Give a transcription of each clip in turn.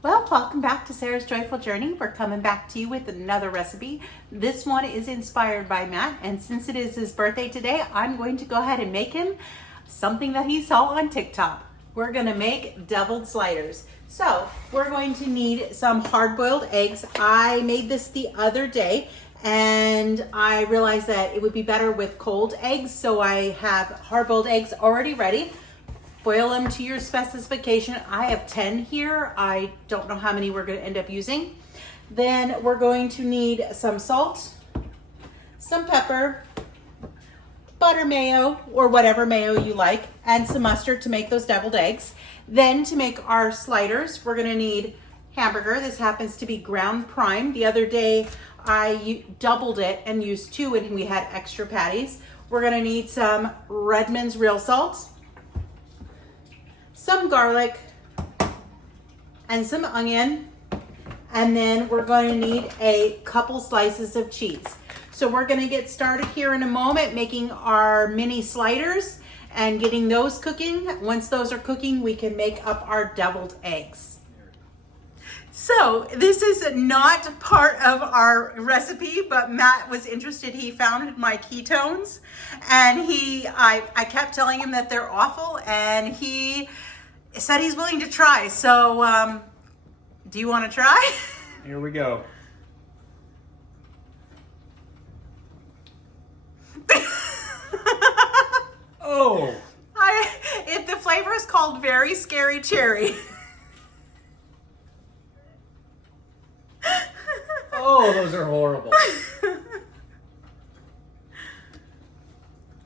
Well, welcome back to Sarah's Joyful Journey. We're coming back to you with another recipe. This one is inspired by Matt, and since it is his birthday today, I'm going to go ahead and make him something that he saw on TikTok. We're gonna make deviled sliders. So we're going to need some hard-boiled eggs. I made this the other day, and I realized that it would be better with cold eggs, so I have hard-boiled eggs already ready. Boil them to your specification. I have 10 here. I don't know how many we're going to end up using. Then we're going to need some salt, some pepper, butter mayo, or whatever mayo you like, and some mustard to make those deviled eggs. Then to make our sliders, we're going to need hamburger. This happens to be ground prime. The other day I doubled it and used 2 and we had extra patties. We're going to need some Redmond's real salt, some garlic, and some onion, and then we're going to need a couple slices of cheese. So we're going to get started here in a moment making our mini sliders and getting those cooking. Once those are cooking, we can make up our deviled eggs. So this is not part of our recipe, but Matt was interested. He found my ketones, and I kept telling him that they're awful, and he said he's willing to try. So do you want to try? Here we go. Oh! The flavor is called Very Scary Cherry. Oh, those are horrible.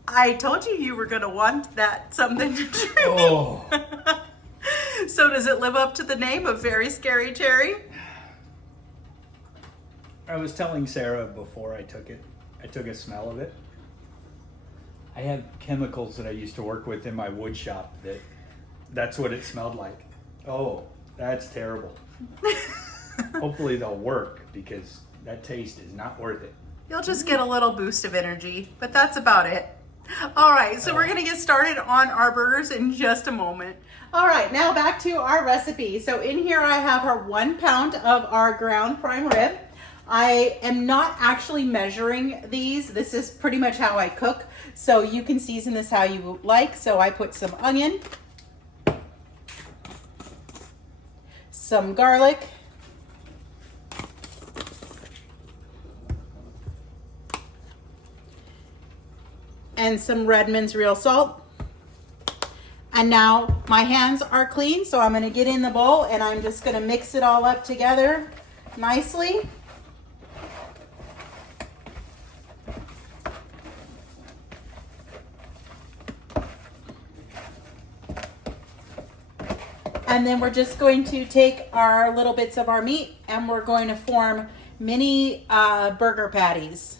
I told you were going to want that something to drink. Oh. So does it live up to the name of Very Scary Cherry? I was telling Sarah before I took it, I took a smell of it. I have chemicals that I used to work with in my wood shop that's what it smelled like. Oh, that's terrible. Hopefully they'll work because that taste is not worth it. You'll just get a little boost of energy, but that's about it. All right, so we're gonna get started on our burgers in just a moment. All right, now back to our recipe. So in here I have our 1 pound of our ground prime rib. I am not actually measuring these. This is pretty much how I cook. So you can season this how you like. So I put some onion, some garlic, and some Redmond's real salt. And now my hands are clean, so I'm gonna get in the bowl and I'm just gonna mix it all up together nicely. And then we're just going to take our little bits of our meat and we're going to form mini burger patties.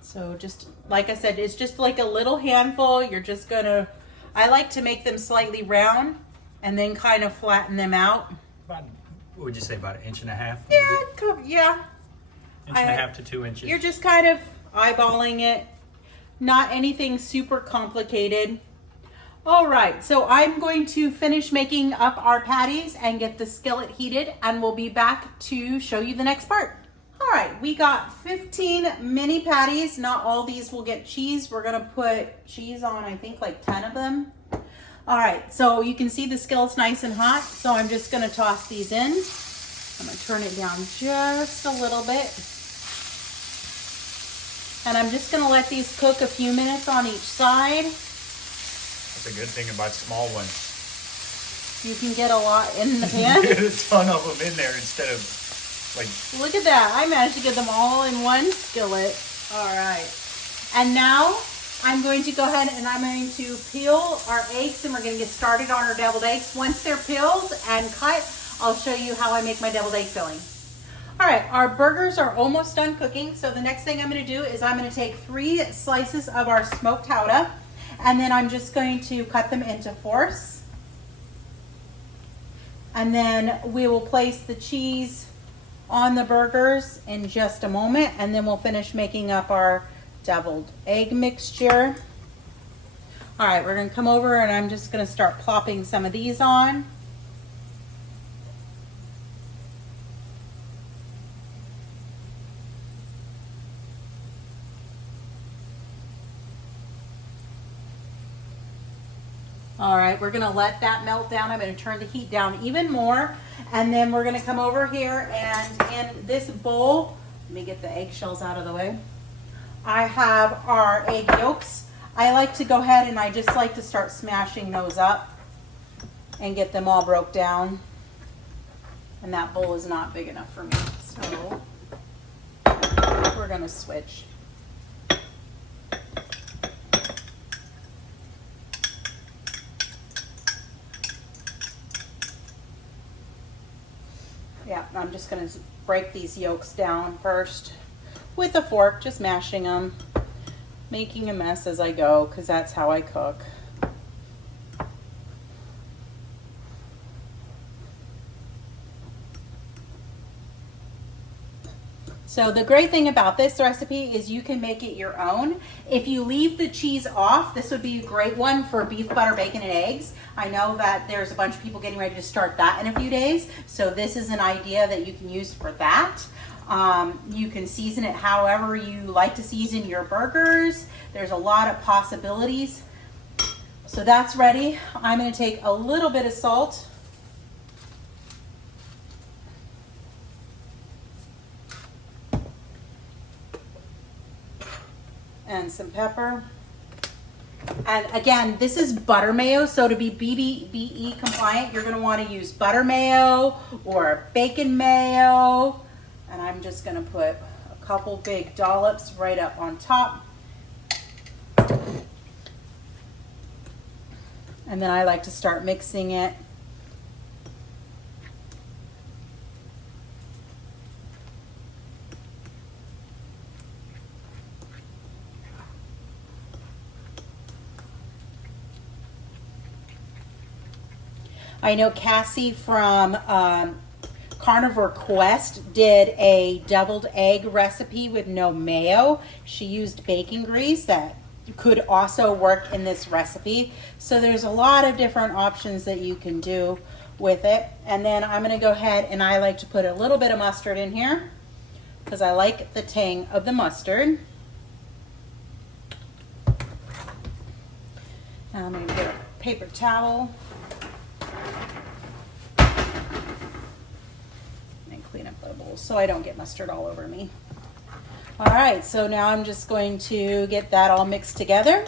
So just like I said, it's just like a little handful. You're just gonna, I like to make them slightly round and then kind of flatten them out. About, what would you say, about 1.5 inches? Yeah. 1.5 to 2 inches. You're just kind of eyeballing it. Not anything super complicated. All right, so I'm going to finish making up our patties and get the skillet heated, and we'll be back to show you the next part. All right, we got 15 mini patties. Not all these will get cheese. We're gonna put cheese on, I think, like 10 of them. All right, so you can see the skillet's nice and hot, so I'm just gonna toss these in. I'm gonna turn it down just a little bit. And I'm just gonna let these cook a few minutes on each side. That's a good thing about small ones. You can get a lot in the pan. Get a ton of them in there instead of like... Look at that. I managed to get them all in one skillet. All right. And now I'm going to go ahead and I'm going to peel our eggs and we're going to get started on our deviled eggs. Once they're peeled and cut, I'll show you how I make my deviled egg filling. All right, our burgers are almost done cooking. So the next thing I'm going to do is I'm going to take 3 slices of our smoked Gouda and then I'm just going to cut them into fourths. And then we will place the cheese on the burgers in just a moment, and then we'll finish making up our deviled egg mixture. All right, we're gonna come over and I'm just gonna start plopping some of these on. All right, we're gonna let that melt down. I'm gonna turn the heat down even more. And then we're gonna come over here and in this bowl, let me get the eggshells out of the way. I have our egg yolks. I like to go ahead and I just like to start smashing those up and get them all broke down. And that bowl is not big enough for me, so we're gonna switch. Yeah, I'm just gonna break these yolks down first with a fork, just mashing them, making a mess as I go, because that's how I cook. So the great thing about this recipe is you can make it your own. If you leave the cheese off, this would be a great one for beef, butter, bacon, and eggs. I know that there's a bunch of people getting ready to start that in a few days. So this is an idea that you can use for that. You can season it however you like to season your burgers. There's a lot of possibilities. So that's ready. I'm gonna take a little bit of salt. And some pepper. And again, this is butter mayo, so to be BBE compliant, you're gonna wanna use butter mayo or bacon mayo. And I'm just gonna put a couple big dollops right up on top. And then I like to start mixing it. I know Cassie from Carnivore Quest did a deviled egg recipe with no mayo. She used bacon grease that could also work in this recipe. So there's a lot of different options that you can do with it. And then I'm gonna go ahead and I like to put a little bit of mustard in here because I like the tang of the mustard. I'm gonna get a paper towel. Clean up the bowl so I don't get mustard all over me. All right, so now I'm just going to get that all mixed together.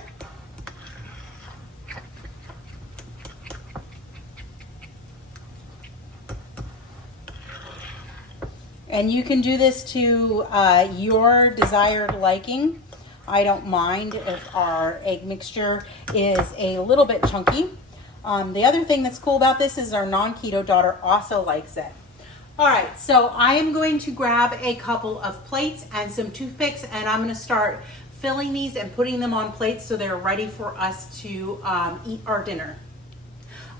And you can do this to your desired liking. I don't mind if our egg mixture is a little bit chunky. The other thing that's cool about this is our non-keto daughter also likes it. All right, so I am going to grab a couple of plates and some toothpicks, and I'm going to start filling these and putting them on plates so they're ready for us to eat our dinner.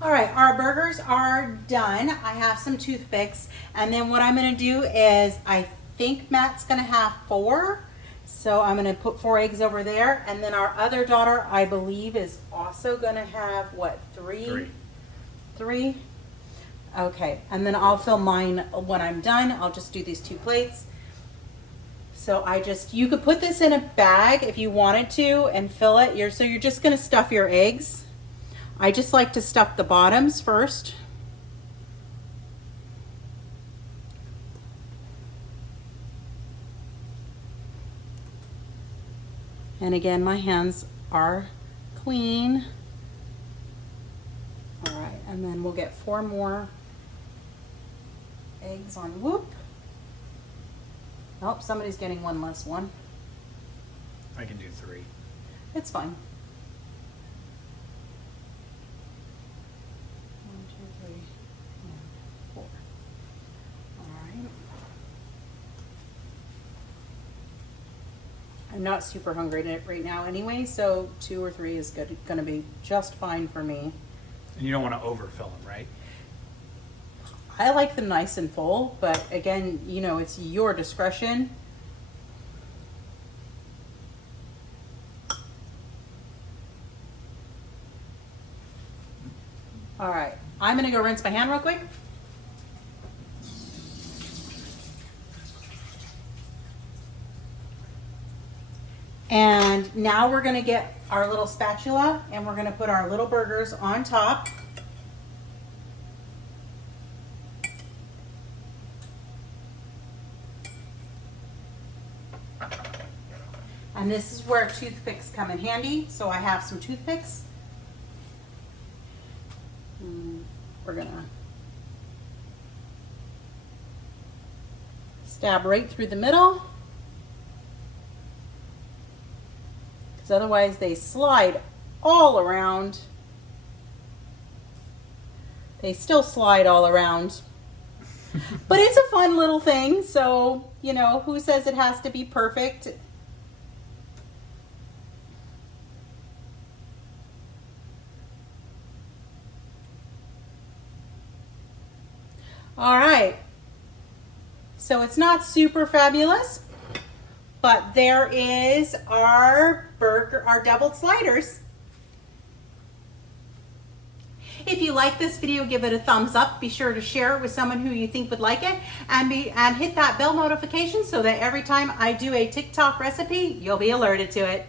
All right, our burgers are done. I have some toothpicks, and then what I'm going to do is I think Matt's going to have 4, so I'm going to put 4 eggs over there, and then our other daughter, I believe, is also going to have what, 3? 3. Okay, and then I'll fill mine when I'm done. I'll just do these 2 plates. So you could put this in a bag if you wanted to and fill it. So you're just gonna stuff your eggs. I just like to stuff the bottoms first. And again, my hands are clean. All right, and then we'll get 4 more eggs on whoop. Oh, somebody's getting 1 less one. I can do 3. It's fine. 1, 2, 3, 4. All right. I'm not super hungry right now anyway, so 2 or 3 is gonna be just fine for me. And you don't want to overfill them, right? I like them nice and full, but again, you know, it's your discretion. All right, I'm gonna go rinse my hand real quick. And And now we're gonna get our little spatula and we're gonna put our little burgers on top. And this is where toothpicks come in handy. So I have some toothpicks. We're gonna stab right through the middle, because otherwise they slide all around. They still slide all around. But it's a fun little thing, so, you know, who says it has to be perfect? All right, so it's not super fabulous, but there is our burger, our doubled sliders. If you like this video, give it a thumbs up. Be sure to share it with someone who you think would like it, and hit that bell notification so that every time I do a TikTok recipe, you'll be alerted to it.